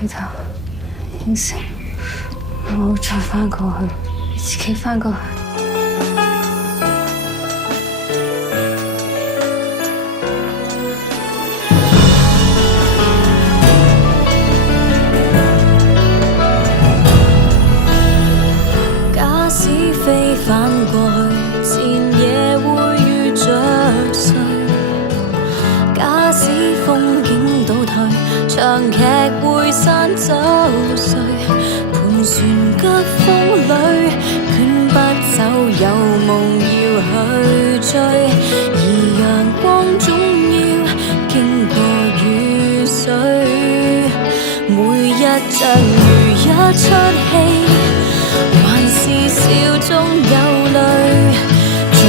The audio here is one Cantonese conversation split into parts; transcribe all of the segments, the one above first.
回頭應承我冇再翻過去，你自己翻過去。假使飛返過去，前夜會遇着誰？假使風景倒退，長劇會散走誰？盤旋急風裏，捲不走有夢要去追，而陽光總要經過雨水，每一像如一出戲，還是笑中有淚，總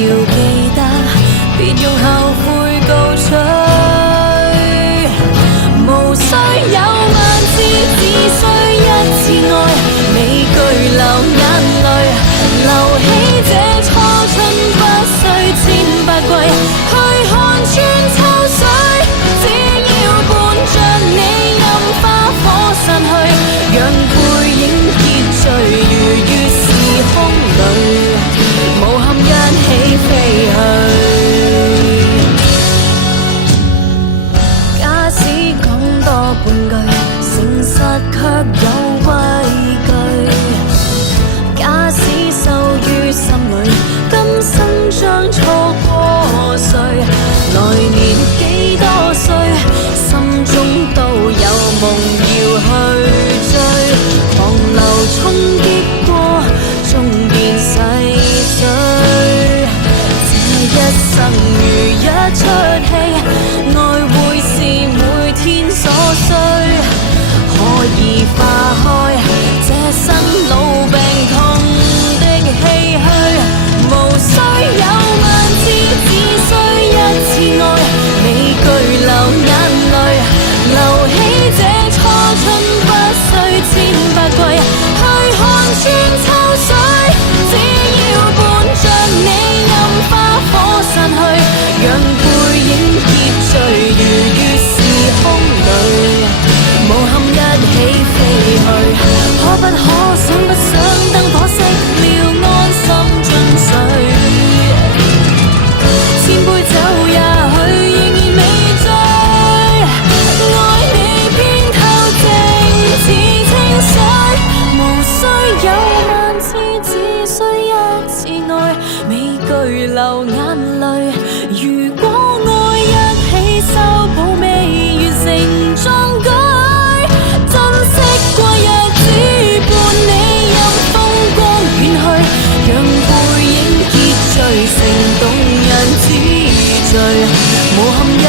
要記得，別用後悔告吹。無需有萬次，只需一次愛，未懼流眼淚，留起這初春不需千百季，去看穿秋水，只要伴着你任花火散去，讓背影結聚如月時空裏，無憾一起飛去。假使講多半句，誠實卻有畏懼，假使收於心裏，今生將錯過誰？來年幾多歲，心中都有夢要去追，狂流衝擊過，終變逝水。這一生如一出戲，愛會是每天所需，可以化開這生老病痛的唏噓。無需有萬次，只需一次愛，未懼流眼淚，留起這初春不需千百季，去看穿秋水，只要伴着你任花火散去，讓背影結聚如月時空裏，無憾一起飛去。可不可想不想燈火熄了，安心進睡，千杯酒也許仍然未醉，愛你偏透靜似清水。無需有萬次，只需一次愛，未懼流眼淚。如果愛一起修補未完成壯舉，珍惜過日子，伴你任風光遠去，讓背影結聚成動人之最，無憾一